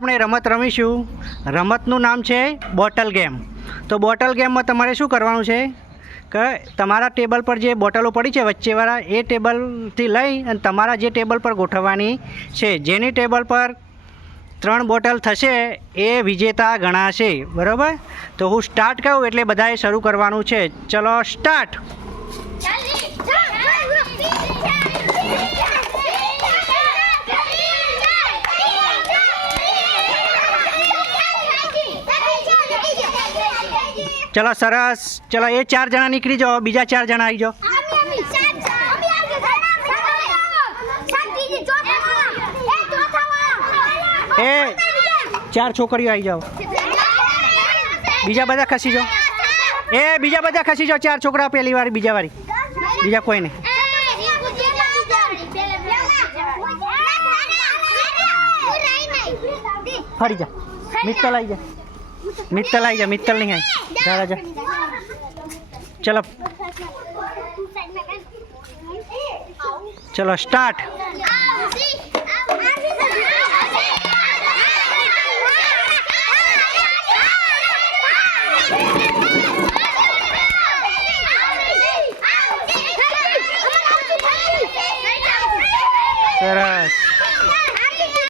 આપણે રમત રમીશું. રમતનું નામ છે બોટલ ગેમ. તો બોટલ ગેમમાં તમારે શું કરવાનું છે કે તમારા ટેબલ પર જે બોટલો પડી છે વચ્ચેવાળા એ ટેબલથી લઈ અને તમારા જે ટેબલ પર ગોઠવવાની છે. જેની ટેબલ પર 3 બોટલ થશે એ વિજેતા ગણાશે. બરાબર? તો હું સ્ટાર્ટ કહું એટલે બધાએ શરૂ કરવાનું છે. ચલો સ્ટાર્ટ. ચલો સરસ. ચલો એ 4 જણા નીકળી જાઓ, બીજા 4 જણા આવી જાઓ. એ 4 છોકરીઓ આવી જાઓ. બીજા બધા ખસી જાઓ. એ બીજા બધા ખસી જાઓ. 4 છોકરા પહેલી વાર, બીજા વારી, બીજા કોઈ નહીં. ફરી જા. મિત્તલ આવી જા. મિત્તલ આવી જા. મિત્તલ નહીં આવી. જા જા. ચલો ચલો સ્ટાર્ટ. સરસ.